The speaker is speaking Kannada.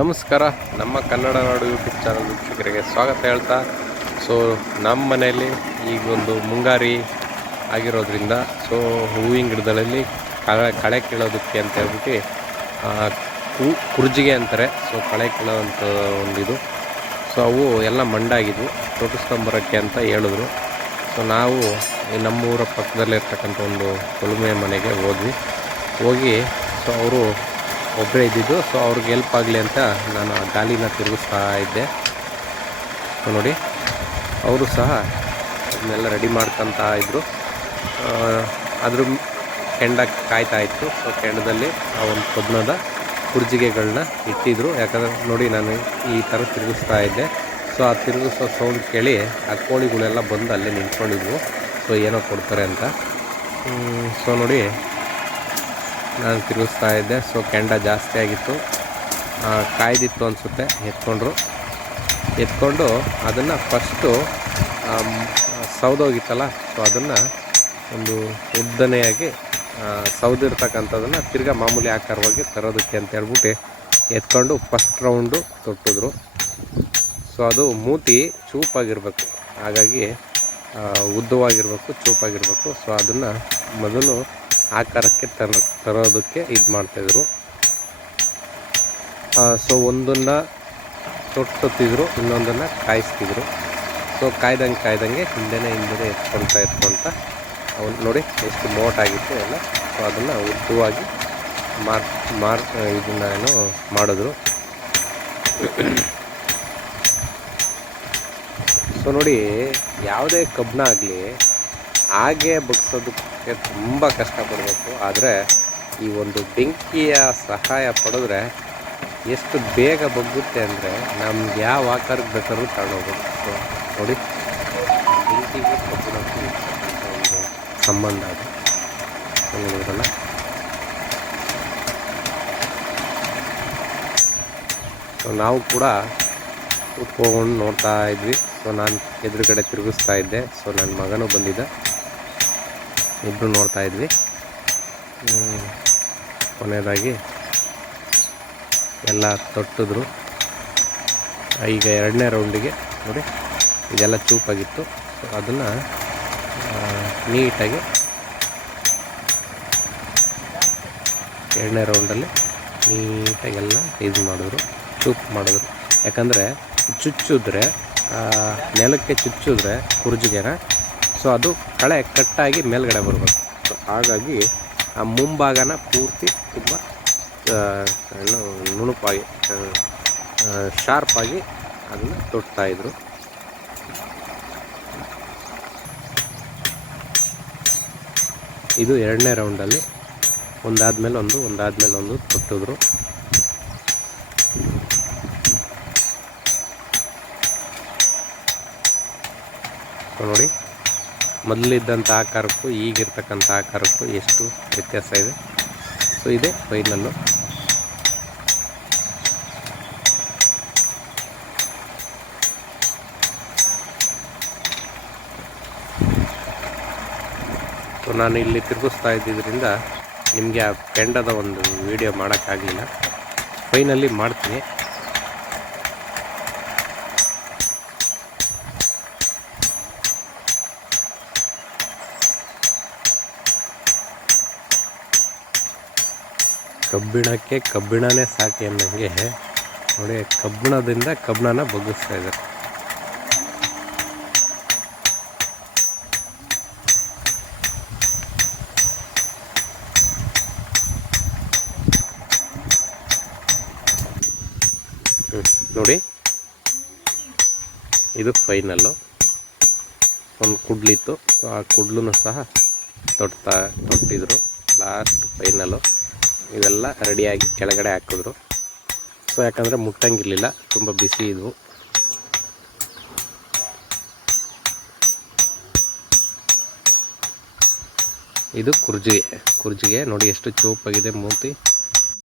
ನಮಸ್ಕಾರ, ನಮ್ಮ ಕನ್ನಡ ನಾಡು ಯೂಟ್ಯೂಬ್ ಚಾನಲ್ ವೀಕ್ಷಕರಿಗೆ ಸ್ವಾಗತ ಹೇಳ್ತಾ, ಸೊ ನಮ್ಮ ಮನೆಯಲ್ಲಿ ಈಗ ಒಂದು ಮುಂಗಾರಿ ಆಗಿರೋದ್ರಿಂದ, ಸೊ ಹೂವಿನ ಗಿಡದಲ್ಲಿ ಕಳೆ ಕಳೆ ಕೀಳೋದಕ್ಕೆ ಅಂತ ಹೇಳ್ಬಿಟ್ಟು ಹೂ ಕುರ್ಜಿಗೆ ಅಂತಾರೆ, ಸೊ ಕಳೆ ಕೀಳೋವಂಥ ಒಂದಿದು. ಸೊ ಅವು ಎಲ್ಲ ಮಂಡಾಗಿದ್ವು ತೊಟ್ಟಿಸ್ಕೊಂಬರೋಕ್ಕೆ ಅಂತ ಹೇಳಿದ್ರು. ಸೊ ನಾವು ನಮ್ಮೂರ ಪಕ್ಕದಲ್ಲೇ ಇರ್ತಕ್ಕಂಥ ಒಂದು ಕೊಲುಮೆ ಮನೆಗೆ ಹೋದ್ವಿ. ಹೋಗಿ, ಸೊ ಅವರು ಒಬ್ಬರೇ ಇದ್ದಿದ್ದು ಸೊ ಅವ್ರಿಗೆ ಹೆಲ್ಪ್ ಆಗಲಿ ಅಂತ ನಾನು ಗಾಲಿನ ತಿರುಗಿಸ್ತಾ ಇದ್ದೆ. ಸೊ ನೋಡಿ, ಅವರು ಸಹ ಇದನ್ನೆಲ್ಲ ರೆಡಿ ಮಾಡ್ಕೊತ ಇದ್ದರು ಅದ್ರ ಕೆಂಡ ಕಾಯ್ತಾ ಇತ್ತು. ಸೊ ಕೆಂಡದಲ್ಲಿ ಆ ಒಂದು ಕಬ್ಬಣದ ಕುರ್ಜಿಗೆಗಳನ್ನ ಇಟ್ಟಿದ್ರು. ಯಾಕಂದರೆ ನೋಡಿ, ನಾನು ಈ ಥರ ತಿರುಗಿಸ್ತಾ ಇದ್ದೆ. ಸೊ ಆ ತಿರುಗಿಸೋ ಸೌಂಡ್ ಕೇಳಿ ಆ ಕೋಳಿಗಳೆಲ್ಲ ಬಂದು ಅಲ್ಲೇ ನಿಂತ್ಕೊಂಡಿದ್ವು. ಸೊ ಏನೋ ಕೊಡ್ತಾರೆ ಅಂತ. ಸೊ ನೋಡಿ ನಾನು ತಿರುಗಿಸ್ತಾ ಇದ್ದೆ. ಸೊ ಕೆಂಡ ಜಾಸ್ತಿ ಆಗಿತ್ತು. ಕಾಯ್ದಿತ್ತು ಅನಿಸುತ್ತೆ. ಎತ್ಕೊಂಡ್ರು. ಎತ್ಕೊಂಡು ಅದನ್ನು ಫಸ್ಟು ಸೌದೋಗಿತ್ತಲ್ಲ? ಸೊ ಅದನ್ನು ಒಂದು ಉದ್ದನೆಯಾಗಿ ಸೌದಿರ್ತಕ್ಕಂಥದ್ದನ್ನು ತಿರ್ಗಾ ಮಾಮೂಲಿ ಆಕಾರವಾಗಿ ತರೋದಕ್ಕೆ ಅಂತ ಹೇಳ್ಬಿಟ್ಟು ಎತ್ಕೊಂಡು ಫಸ್ಟ್ ರೌಂಡು ತೊಟ್ಟಿದ್ರು. ಸೊ ಅದು ಮೂತಿ ಚೂಪಾಗಿರಬೇಕು. ಹಾಗಾಗಿ ಉದ್ದವಾಗಿರಬೇಕು, ಚೂಪಾಗಿರಬೇಕು. ಸೊ ಅದನ್ನು ಮೊದಲು ಆಕಾರಕ್ಕೆ ತರ, ತರೋದಕ್ಕೆ ಇದು ಮಾಡ್ತಾಯಿದ್ರು. ಸೊ ಒಂದನ್ನು ತೊಟ್ಟುತ್ತಿದ್ರು, ಇನ್ನೊಂದನ್ನು ಕಾಯಿಸ್ತಿದ್ರು. ಸೊ ಕಾಯ್ದಂಗೆ ಕಾಯ್ದಂಗೆ ಹಿಂದೆನೇ ಹಿಂದೆನೇ ಎತ್ಕೊಳ್ತಾ ಎತ್ಕೊಳ್ತಾ ಅವ್ನು ನೋಡಿ ಎಷ್ಟು ಮೋಟಾಗಿತ್ತು ಎಲ್ಲ. ಸೊ ಅದನ್ನು ಉದ್ದವಾಗಿ ಮಾರ್ ಮಾರ್, ಇದನ್ನ ಏನು ಮಾಡಿದ್ರು. ಸೊ ನೋಡಿ ಯಾವುದೇ ಕಬ್ಬನ ಆಗಲಿ, ಹಾಗೆ ಬಗ್ಸೋದಕ್ಕೆ ತುಂಬ ಕಷ್ಟಪಡಬೇಕು. ಆದರೆ ಈ ಒಂದು ಬೆಂಕಿಯ ಸಹಾಯ ಪಡೆದ್ರೆ ಎಷ್ಟು ಬೇಗ ಬಗ್ಗುತ್ತೆ ಅಂದರೆ ನಮ್ಗೆ ಯಾವ ಆಕಾರಕ್ಕೆ ಬೇಕಾದ್ರೂ ತಗೊಂಡೋಗ್ಬೇಕು ನೋಡಿ. ಬೆಂಕಿಗೆ ಕಬ್ಬಿಣಕ್ಕೂ ಒಂದು ಸಂಬಂಧ ಅದು. ಹೇಳಿದ್ರಲ್ಲ ಸೊ ನಾವು ಕೂಡ ಕೂತ್ಕೊಂಡು ನೋಡ್ತಾ ಇದ್ವಿ. ಸೊ ನಾನು ಎದುರುಗಡೆ ತಿರುಗಿಸ್ತಾ ಇದ್ದೆ. ಸೊ ನನ್ನ ಮಗನೂ ಬಂದಿದ್ದ. ಇಬ್ಬರು ನೋಡ್ತಾ ಇದ್ವಿ. ಕೊನೆಯದಾಗಿ ಎಲ್ಲ ತೊಟ್ಟಿದ್ರು. ಈಗ ಎರಡನೇ ರೌಂಡಿಗೆ ನೋಡಿ, ಇದೆಲ್ಲ ಚೂಪಾಗಿತ್ತು. ಸೊ ಅದನ್ನು ನೀಟಾಗಿ ಎರಡನೇ ರೌಂಡಲ್ಲಿ ನೀಟಾಗಿ ಎಲ್ಲ ಇದು ಮಾಡಿದ್ರು, ಚೂಪ್ ಮಾಡಿದ್ರು. ಯಾಕಂದರೆ ಚುಚ್ಚಿದ್ರೆ ನೆಲಕ್ಕೆ ಚುಚ್ಚಿದ್ರೆ ಕುರ್ಜಿಗೆನ ಸೊ ಅದು ಕಳೆ ಕಟ್ಟಾಗಿ ಮೇಲ್ಗಡೆ ಬರಬೇಕು. ಸೊ ಹಾಗಾಗಿ ಆ ಮುಂಭಾಗನ ಪೂರ್ತಿ ತುಂಬ ಏನು, ನುಣುಪಾಗಿ ಶಾರ್ಪಾಗಿ ಅದನ್ನು ತೊಟ್ತಾಯಿದ್ರು ಇದು ಎರಡನೇ ರೌಂಡಲ್ಲಿ ಒಂದಾದ್ಮೇಲೆ ಒಂದು ಒಂದಾದ್ಮೇಲೆ ಒಂದು ತೊಟ್ಟಿದ್ರು. ನೋಡಿ. ಮೊದಲಿದ್ದಂಥ ಆಕಾರಕ್ಕೂ ಈಗಿರ್ತಕ್ಕಂಥ ಆಕಾರಕ್ಕೂ ಎಷ್ಟು ವ್ಯತ್ಯಾಸ ಇದೆ. ಸೊ ಇದೆ ಫೈನಲ್ಲು. ಸೊ ನಾನು ಇಲ್ಲಿ ತಿರುಗಿಸ್ತಾ ಇದ್ದಿದ್ದರಿಂದ ನಿಮಗೆ ಆ ಪೆಂಡದ ಒಂದು ವಿಡಿಯೋ ಮಾಡೋಕ್ಕಾಗಲಿಲ್ಲ. ಫೈನಲ್ಲಿ ಮಾಡ್ತೀನಿ. ಕಬ್ಬಿಣಕ್ಕೆ ಕಬ್ಬಿಣನೇ ಸಾಕಿ ಅನ್ನಂಗೆ ನೋಡಿ, ಕಬ್ಬಿಣದಿಂದ ಕಬ್ಬಿಣನ ಬಗ್ಗಿಸ್ತಾ ಇದ್ದಾರೆ. ನೋಡಿ. ಇದು ಫೈನಲ್ಲು. ಒಂದು ಕುಡ್ಲಿತ್ತು. ಸೊ ಆ ಕುಡ್ಲೂ ಸಹ ತೊಟ್ತಾ, ತೊಟ್ಟಿದ್ರು. ಲಾಸ್ಟ್ ಫೈನಲ್ಲು ಇವೆಲ್ಲ ರೆಡಿಯಾಗಿ ಕೆಳಗಡೆ ಹಾಕಿದ್ರು. ಸೊ ಯಾಕಂದರೆ ಮುಟ್ಟಂಗಿರಲಿಲ್ಲ, ತುಂಬ ಬಿಸಿ ಇದ್ವು ಇದು ಕುರ್ಜಿಗೆ. ಕುರ್ಜಿಗೆ ನೋಡಿ ಎಷ್ಟು ಚೂಪಾಗಿದೆ ಮೂತಿ.